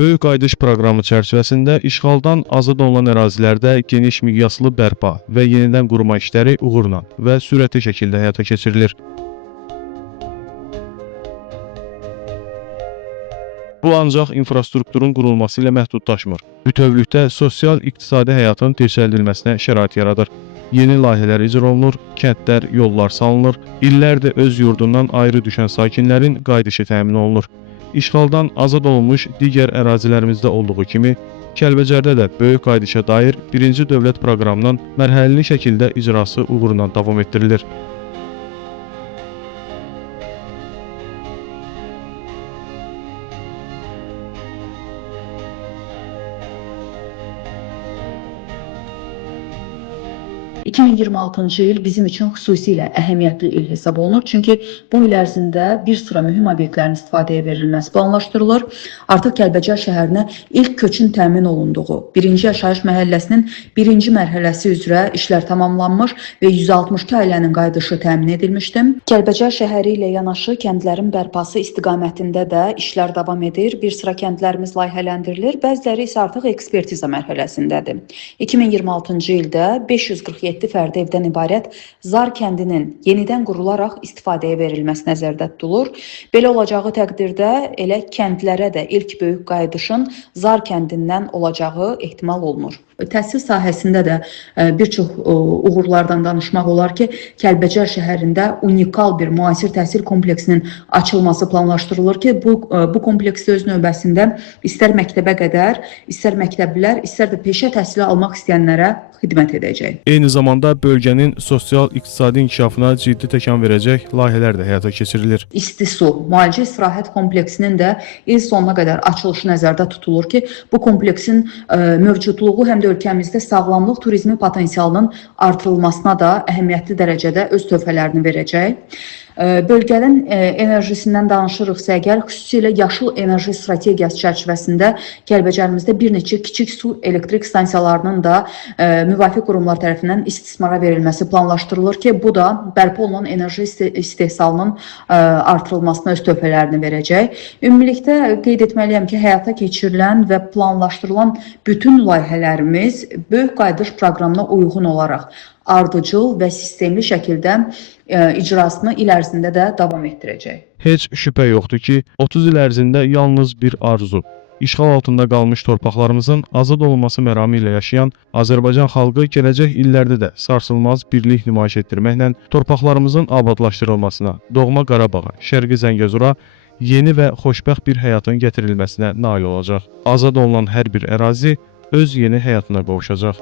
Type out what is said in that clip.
Böyük qayıdış proqramı çərçivəsində işğaldan azad olunan ərazilərdə geniş miqyaslı bərpa və yenidən qurma işləri uğurla və sürətli şəkildə həyata keçirilir. Bu ancaq infrastrukturun qurulması ilə məhdudlaşmır. Bütövlükdə sosial-iqtisadi həyatın dirçəldilməsinə şərait yaradır. Yeni layihələr icra olunur, kəndlər, yollar salınır, illərdir öz yurdundan ayrı düşən sakinlərin qayıdışı təmin olunur. İşğaldan azad olunmuş digər ərazilərimizdə olduğu kimi, Kəlbəcərdə də böyük qayıdışa dair birinci dövlət proqramının mərhələli şəkildə icrası uğurla davam etdirilir. ...2026-cı il bizim üçün xüsusilə əhəmiyyətli il hesab olunur. Çünki bu il ərzində bir sıra mühüm obyektlərin istifadəyə verilməsi planlaşdırılır. Artıq Kəlbəcər şəhərinə ilk köçün təmin olunduğu 1-ci yaşayış məhəlləsinin 1-ci mərhələsi üzrə işlər tamamlanmış və 162 ailənin qayıdışı təmin edilmişdir. Kəlbəcər şəhəri ilə yanaşı kəndlərin bərpası istiqamətində də işlər davam edir. Bir sıra kəndlərimiz layihələndirilir, bəziləri isə artıq ekspertiza mərhələsindədir. 2026-cı ildə 547 fərdi evdən ibarət Zar kəndinin yenidən qurularaq istifadəyə verilməsi nəzərdə tutulur. Belə olacağı təqdirdə elə kəndlərə də ilk böyük qayıdışın Zar kəndindən olacağı ehtimal olunur. Təhsil sahəsində də bir çox uğurlardan danışmaq olar ki, Kəlbəcər şəhərində unikal bir müasir təhsil kompleksinin açılması planlaşdırılır ki, bu kompleksdə öz növbəsində istər məktəbə qədər, istər məktəblilər, istər də peşə təhsili almaq istəyənlərə xidmət edəcək. Eyni zamanda bölgənin sosial-iqtisadi inkişafına ciddi təkan verəcək layihələr də həyata keçirilir. İsti su, müalicə istirahət kompleksinin də il sonuna qədər açılışı nəzərdə tutulur ki, bu kompleksin mövcudluğu həm də ölkəmizdə sağlamlıq turizmi potensialının artırılmasına da əhəmiyyətli dərəcədə öz töhfələrini verəcək. Bölgənin enerjisindən danışırıqsa əgər, xüsusilə yaşıl enerji strategiyası çərçivəsində Kəlbəcərimizdə bir neçə kiçik su elektrik stansiyalarının da müvafiq qurumlar tərəfindən istismara verilməsi planlaşdırılır ki, bu da bərpa olunan enerji istehsalının artırılmasına öz töhfələrini verəcək. Ümumilikdə qeyd etməliyəm ki, həyata keçirilən və planlaşdırılan bütün layihələrimiz böyük qayıdış proqramına uyğun olaraq ardıcıl və sistemli şəkildə icrasını il ərzində də davam etdirəcək. Heç şübhə yoxdur ki, 30 il ərzində yalnız bir arzu, işğal altında qalmış torpaqlarımızın azad olunması məramı ilə yaşayan Azərbaycan xalqı gələcək illərdə də sarsılmaz birlik nümayiş etdirməklə torpaqlarımızın abadlaşdırılmasına, doğma Qarabağa, Şərqi Zəngəzura yeni və xoşbəxt bir həyatın gətirilməsinə nail olacaq. Azad olunan hər bir ərazi öz yeni həyatına qovuşacaq.